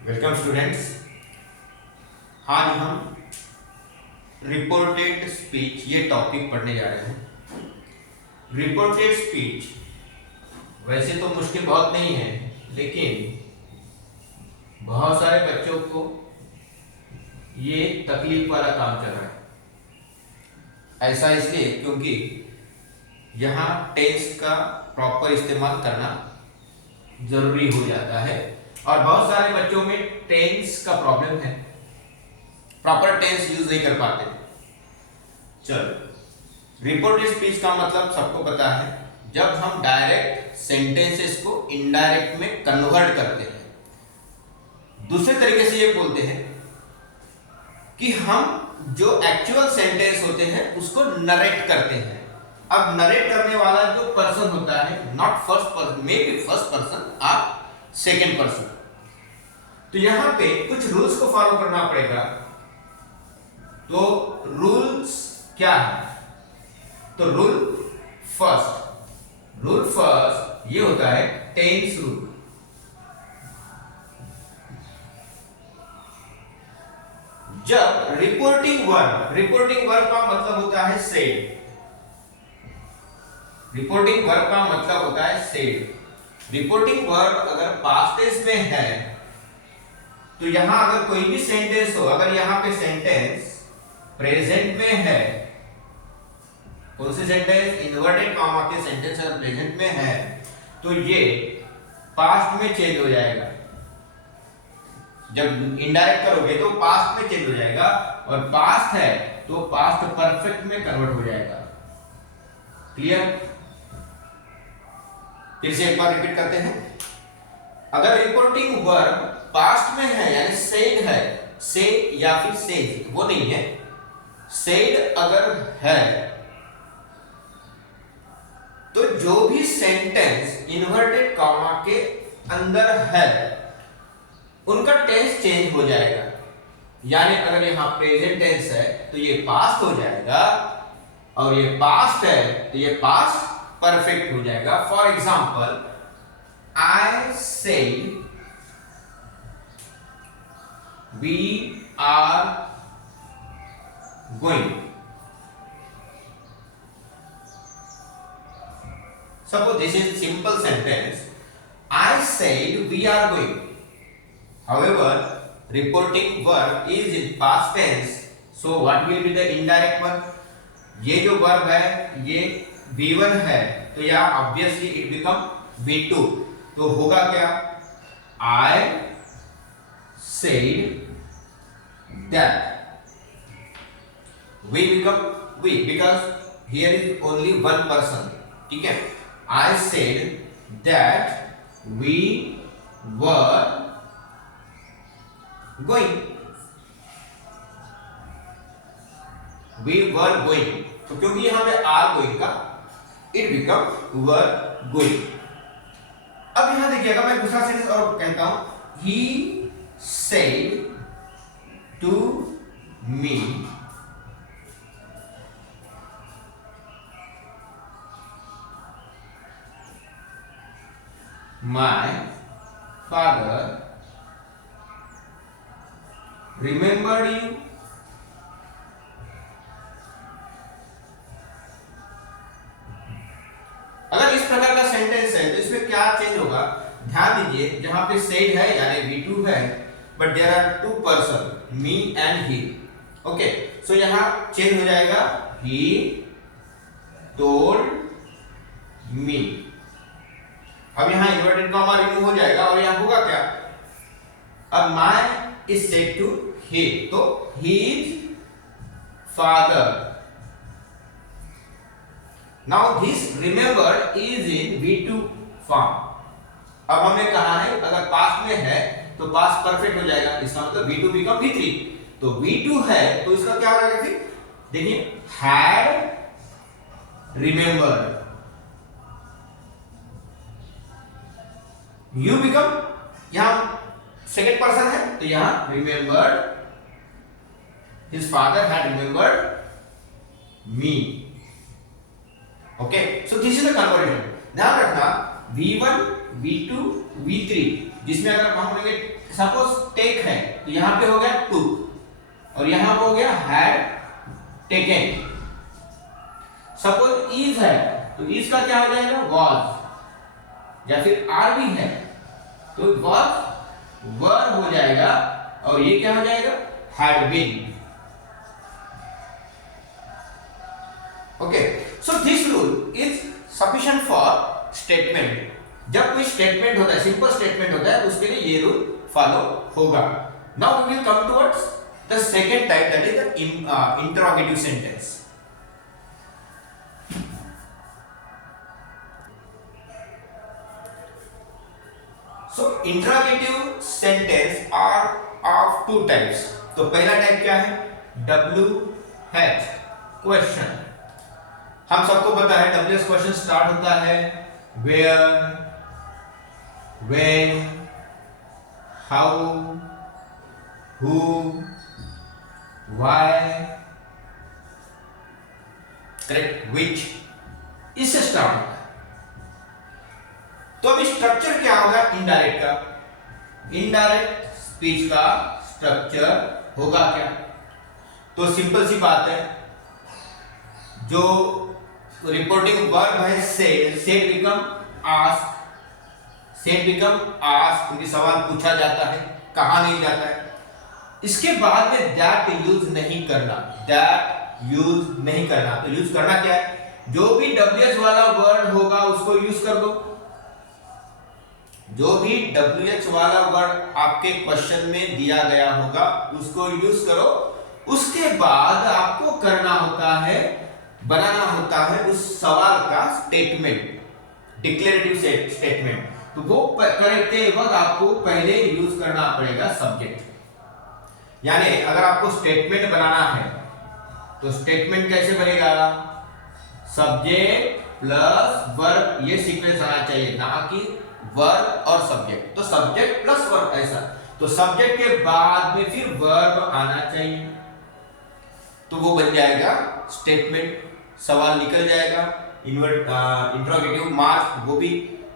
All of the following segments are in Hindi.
Welcome students. आज हम रिपोर्टेड स्पीच ये टॉपिक पढ़ने जा रहे हैं। रिपोर्टेड स्पीच वैसे तो मुश्किल बहुत नहीं है, लेकिन बहुत सारे बच्चों को ये तकलीफ वाला काम चल रहा है। ऐसा इसलिए क्योंकि यहाँ टेंस का प्रॉपर इस्तेमाल करना जरूरी हो जाता है और बहुत सारे बच्चों में टेंस का प्रॉब्लम है, प्रॉपर टेंस यूज नहीं कर पाते। चलो, रिपोर्टेड स्पीच का मतलब सबको पता है, जब हम डायरेक्ट सेंटेंसेस को इनडायरेक्ट में कन्वर्ट करते हैं। दूसरे तरीके से ये बोलते हैं कि हम जो एक्चुअल सेंटेंस होते हैं उसको नरेट करते हैं। अब नरेट करने वाला जो पर्सन होता है, not first person, may be first person और सेकेंड पर्सन, तो यहां पे कुछ रूल्स को फॉलो करना पड़ेगा। तो रूल्स क्या है? तो रूल फर्स्ट ये होता है टेंस रूल। जब रिपोर्टिंग वर्ब का मतलब होता है सेड। रिपोर्टिंग वर्ब का मतलब होता है सेड। रिपोर्टिंग वर्ब अगर पास्ट टेंस में है तो यहां अगर कोई भी सेंटेंस हो, अगर यहां पे सेंटेंस प्रेजेंट में है, कौन सी सेंटेंस? इन्वर्टेड कॉमा के सेंटेंस अगर प्रेजेंट में है तो ये पास्ट में चेंज हो जाएगा। जब इनडायरेक्ट करोगे तो पास्ट में चेंज हो जाएगा, और पास्ट है तो पास्ट परफेक्ट में कन्वर्ट हो जाएगा। क्लियर? फिर से एक बार रिपीट करते हैं। अगर रिपोर्टिंग वर्ब पास्ट में है यानी सेड है, से या फिर सेज, वो नहीं है, सेड अगर है तो जो भी सेंटेंस इन्वर्टेड कॉमा के अंदर है उनका टेंस चेंज हो जाएगा। यानी अगर यहां प्रेजेंट टेंस है तो ये पास्ट हो जाएगा, और ये पास्ट है तो ये पास्ट परफेक्ट हो जाएगा। For example, I say we are going. Suppose this is simple sentence. I said we are going. However, reporting verb is in past tense. So what will be the indirect one? ये जो verb है ये V1 है, तो यहाँ obviously it become V2. तो होगा क्या? I said that. We become we because here is only one person. ठीक है? I said that we were going. We were going. तो क्योंकि यहां पे are going का it become were going. अब यहां देखिएगा, मैं दूसरा सेंटेंस और कहता हूं, he said to me my father remembered you. अगर इस प्रकार का सेंटेंस है तो इसमें क्या चेंज होगा? ध्यान दीजिए, जहां पे सेड है यानी V2 है, but there are two person, me and he. Okay, so यहां चेंज हो जाएगा, he told me। अब यहां इन्वर्टेड कॉमा रिमूव हो जाएगा और यहां होगा क्या? अब my is said to he, तो his father। Now this remembered is in V2 form। अब हमने कहा है अगर पास्ट में है तो पास्ट परफेक्ट हो जाएगा, इसका मतलब V2 become V3। तो V2 है तो इसका क्या हो जाएगा? फिर देखिए, had remembered। You become, यहां सेकेंड पर्सन है तो यहां remembered, his father had remembered me। Okay, so this is the conversion. ध्यान रखना, V1 V2 V3, जिसमें अगर हम बोलेंगे सपोज टेक है तो यहाँ पे हो गया टुक और यहाँ पे हो गया हैड टेकन। सपोज इज है तो इज का क्या हो जाएगा वाज, या फिर आर भी है तो वाज वर हो जाएगा और ये क्या हो जाएगा had been. Okay, so this rule is sufficient for statement. जब कोई स्टेटमेंट होता है, सिंपल स्टेटमेंट होता है, उसके लिए ये रूल फॉलो होगा। Now we will come towards the second type, that is the interrogative sentence. So interrogative sentence are of two types. तो पहला टाइप क्या है, WH क्वेश्चन। हम सबको पता है WH क्वेश्चन स्टार्ट होता है where, when, how, who, why, correct, which, इससे स्टार्ट होता है। तो अब स्ट्रक्चर क्या होगा इनडायरेक्ट का, इनडायरेक्ट स्पीच का स्ट्रक्चर होगा क्या? तो सिंपल सी बात है, जो रिपोर्टिंग वर्ब है said become ask, said become ask, क्योंकि सवाल पूछा जाता है, कहा नहीं जाता है। इसके बाद में दैट यूज नहीं करना, दैट यूज नहीं करना। तो यूज करना क्या है, जो भी WH वाला वर्ड होगा उसको यूज कर दो। जो भी WH वाला वर्ड आपके क्वेश्चन में दिया गया होगा उसको यूज करो। उसके बाद आपको करना होता है, बनाना होता है उस सवाल का स्टेटमेंट, डिक्लेरेटिव स्टेटमेंट। तो वो करते वक्त आपको पहले यूज करना पड़ेगा सब्जेक्ट। यानी अगर आपको स्टेटमेंट बनाना है तो स्टेटमेंट कैसे बनेगा, सब्जेक्ट प्लस वर्ब, ये सीक्वेंस आना चाहिए, ना कि वर्ब और सब्जेक्ट। तो सब्जेक्ट प्लस वर्ब ऐसा, तो सब्जेक्ट के बाद में फिर वर्ब आना चाहिए, तो वो बन जाएगा स्टेटमेंट। सवाल निकल जाएगा, इंटरोगेटिव मार्क वो भी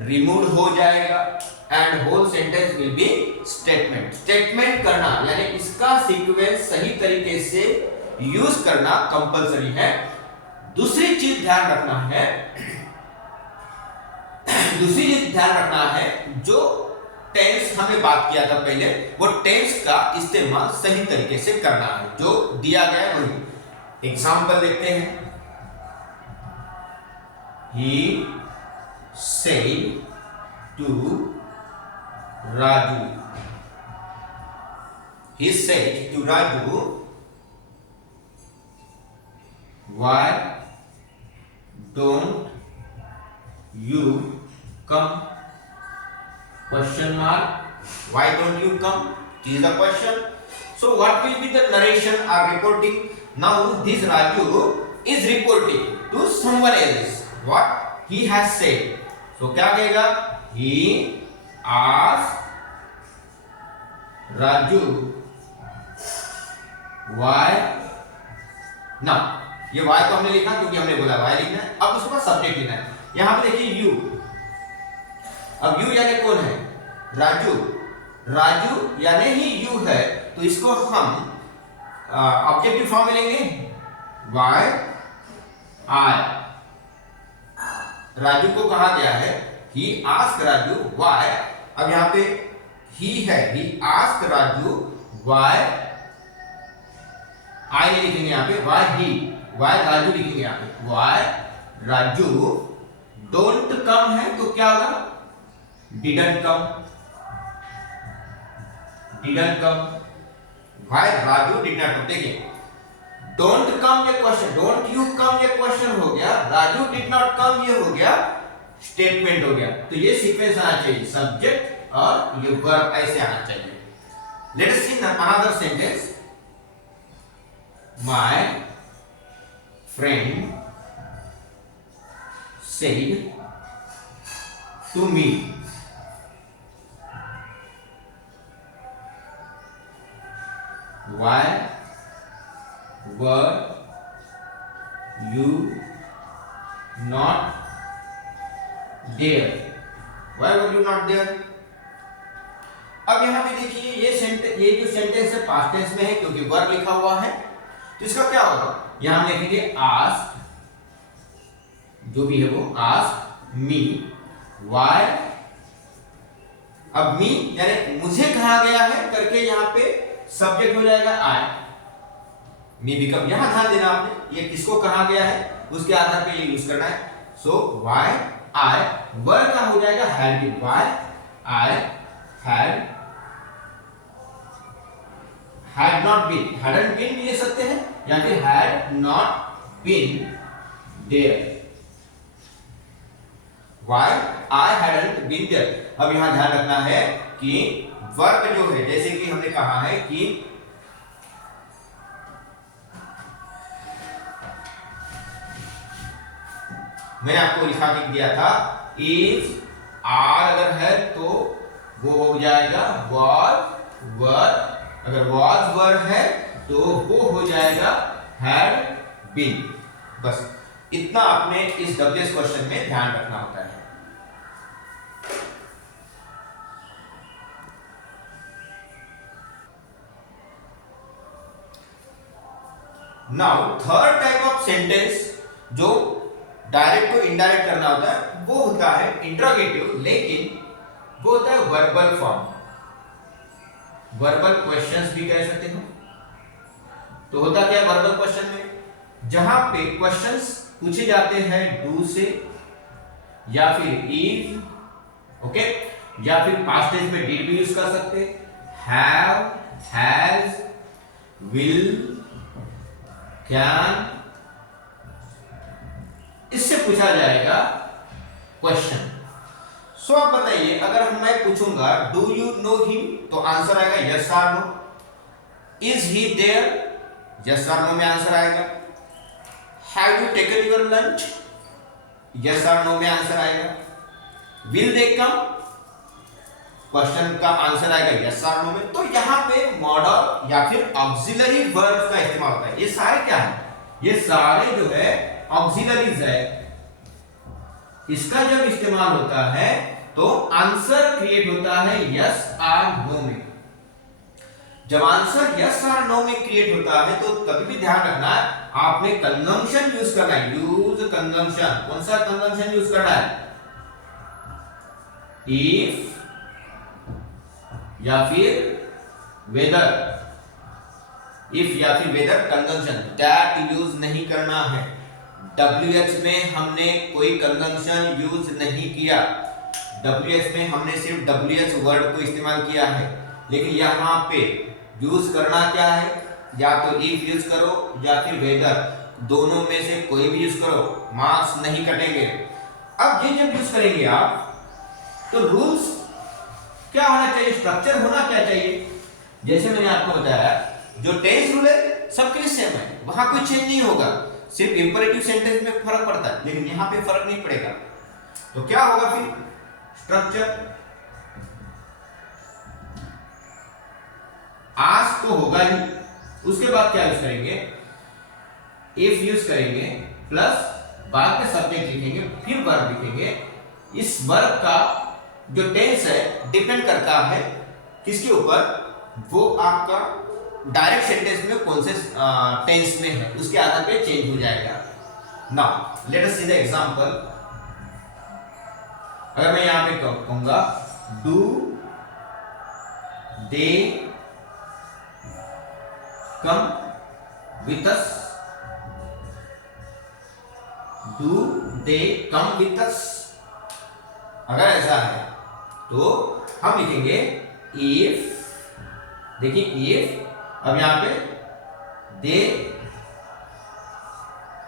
रिमूव हो जाएगा and whole sentence will be statement. Statement करना यानी इसका सीक्वेंस सही तरीके से यूज करना कंपलसरी है। दूसरी चीज ध्यान रखना है, दूसरी चीज ध्यान रखना है, जो टेंस हमने बात किया था पहले, वो टेंस का इस्तेमाल सही तरीके से करना है, जो दिया गया है वही। एग्जांपल देखते हैं, he said to Raju, he said to Raju, why don't you come? Question mark. Why don't you come? This is the question. So what will be the narration or reporting? Now this Raju is reporting to someone else what he has said. So क्या कहेगा, he asked Raju why. Now ये why तो हमने लिखा क्योंकि हमने बोला why लिखना है। अब उसके बाद सब्जेक्ट लिखना है। यहां पे देखिए you, अब you यानी कौन है, राजू। राजू यानी ही you है, तो इसको हम ऑब्जेक्टिव फॉर्म में लेंगे, why I। राजू को कहा गया है he asked राजू why। अब यहां पे he है, he asked Raju why I नहीं लिखेंगे यहां पे, why he, why राजू लिखेंगे यहां पे, why राजू डोंट कम है तो क्या होगा, didn't come, didn't come. Why Raju did not come. देखिए डोंट कम ये क्वेश्चन, डोंट यू कम ये क्वेश्चन हो गया, राजू डिड नॉट कम ये हो गया स्टेटमेंट हो गया। तो ये सीक्वेंस आना चाहिए, सब्जेक्ट और ये वर्ब ऐसे आना चाहिए। Let us see another sentence, my friend said to me, why were you not there why were you not there. अब यहाँ पे देखिए ये जो सेंटेंस है पास्ट टेंस में है क्योंकि वर्ब लिखा हुआ है, तो इसका क्या होगा, यहां हम लिखेंगे आस्क, जो भी है वो आस्क मी व्हाई। अब मी यानी मुझे कहा गया है करके यहाँ पे सब्जेक्ट हो जाएगा आई, मी बिकम, यहां ध्यान देना आपने, ये किसको कहा गया है उसके आधार पे ये यूज करना है। सो व्हाई आई, वर्ब का हो जाएगा had been, why I had not been, hadn't been भी ले सकते हैं या फिर had not been there, why I hadn't been there। अब यहां ध्यान रखना है कि वर्ब जो है, जैसे कि हमने कहा है कि मैंने आपको लिखा के दिया था is are अगर है तो वो हो जाएगा was were, अगर was were है तो वो हो जाएगा had been। बस इतना आपने इस WH क्वेश्चन में ध्यान रखना होता है। Now third type of sentence जो डायरेक्ट को इनडायरेक्ट करना होता है वो होता है इंट्रोगेटिव, लेकिन वो होता है वर्बल फॉर्म, वर्बल क्वेश्चंस भी कह सकते हो। तो होता क्या है वर्बल क्वेश्चन में, जहां पे क्वेश्चंस पूछे जाते हैं डू से या फिर इज, ओके, या फिर पास्ट टेंस में डिड भी यूज कर सकते, हैव, हैज, विल, कैन, इससे पूछा जाएगा क्वेश्चन। सो आप बताइए, अगर मैं पूछूंगा डू यू नो हिम, तो आंसर आएगा यस और no. Is he there, yes और नो में आंसर आएगा। Have you taken your lunch, yes और नो में आंसर आएगा। विल दे कम, क्वेश्चन का आंसर आएगा यस और नो में। तो यहां पे मॉडल या फिर ऑक्सिलरी वर्ब का इस्तेमाल होता है। ये सारे क्या है, ये सारे जो है ऑक्सिलरीज है। इसका जब इस्तेमाल होता है तो आंसर क्रिएट होता है यस और नो में। जब आंसर यस और नो में क्रिएट होता है तो कभी भी ध्यान रखना है आपने कंजंक्शन यूज करना है, यूज कंजंक्शन। कौन सा कंजंक्शन यूज करना है, इफ या फिर वेदर, इफ या फिर वेदर कंजंक्शन, दैट यूज नहीं करना है। WH में हमने कोई कंजंक्शन यूज नहीं किया, WH में हमने सिर्फ WH वर्ड को इस्तेमाल किया है। लेकिन यहाँ पे यूज करना क्या है, या तो इफ यूज करो या फिर वेदर, दोनों में से कोई भी यूज करो, मार्क्स नहीं कटेंगे। अब ये जब यूज करेंगे आप तो रूल्स क्या होना चाहिए, स्ट्रक्चर होना क्या चाहिए। जैसे मैंने आपको बताया जो टेंस रूल है सबके लिए सेम है, वहां कोई चेंज नहीं होगा, सिर्फ इंपरेटिव सेंटेंस में फर्क पड़ता है, लेकिन यहां पे फर्क नहीं पड़ेगा। तो क्या होगा फिर स्ट्रक्चर, आस्क तो होगा ही, उसके बाद क्या यूज करेंगे, इफ यूज करेंगे, प्लस बाद में सब्जेक्ट लिखेंगे, फिर वर्ब लिखेंगे। इस वर्ब का जो टेंस है डिपेंड करता है किसके ऊपर, वो आपका डायरेक्ट सेंटेंस में कौन से टेंस में है उसके आधार पे चेंज हो जाएगा। Now let us see the example. अगर मैं यहां पे कहूंगा do they come with us, do they come with us, अगर ऐसा है तो हम लिखेंगे इफ, देखिए इफ, अब यहां पे दे,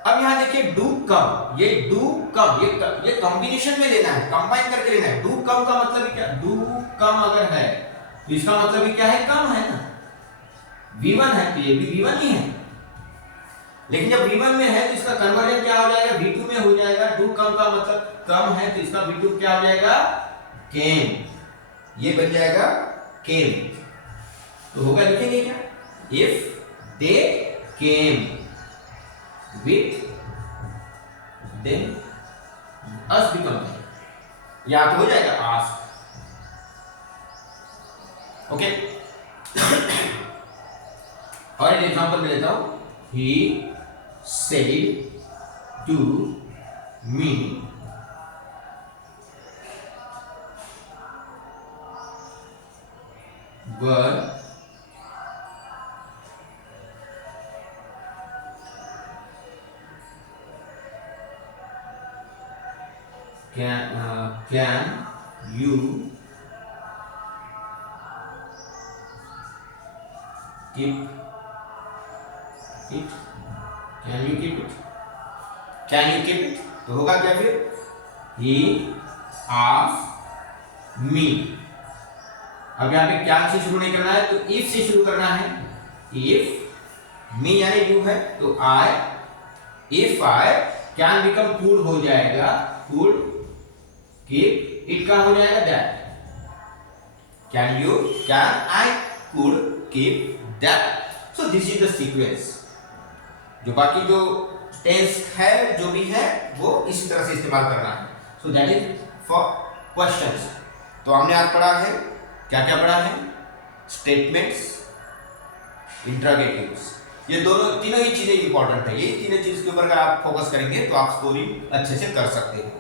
अब यहां देखिए डू कम, ये डू कम, ये कॉम्बिनेशन में लेना है, कंबाइन करके लेना है। डू कम का मतलब क्या, डू कम अगर है तो इसका मतलब भी क्या है, कम है ना, V1 है तो ये भी V1 ही है। लेकिन जब V1 में है तो इसका कन्वर्जन क्या हो जाएगा, V2 में हो जाएगा। डू कम का मतलब कम है तो इसका V2 क्या हो जाएगा, केम, ये बन जाएगा केम। तो होगा, लिखेंगे क्या, if they came with than us become, या तो हो जाएगा आस्क। ओके और एक एग्जांपल में लेता हूं, he said to me where can you keep it? Can you keep it? Can you keep it? तो होगा क्या फिर? He asked me। अब यहाँ पे क्या से शुरू नहीं करना है, तो if से शुरू करना है। if me यानी you है, तो I, if I can become could हो जाएगा could, keep it का हो जाएगा that। can you, can I, could keep that। so this is the sequence। जो बाकी जो टेंस है जो भी है वो इसी तरह से इस्तेमाल करना है। So that is for questions. तो हमने आज पढ़ा है, क्या क्या पढ़ा है? स्टेटमेंट्स, इंटरोगेटिव्स, ये तीनों ही चीजें इंपॉर्टेंट है। ये तीनों चीज के ऊपर अगर आप फोकस करेंगे तो आप स्कोरिंग अच्छे से कर सकते हो।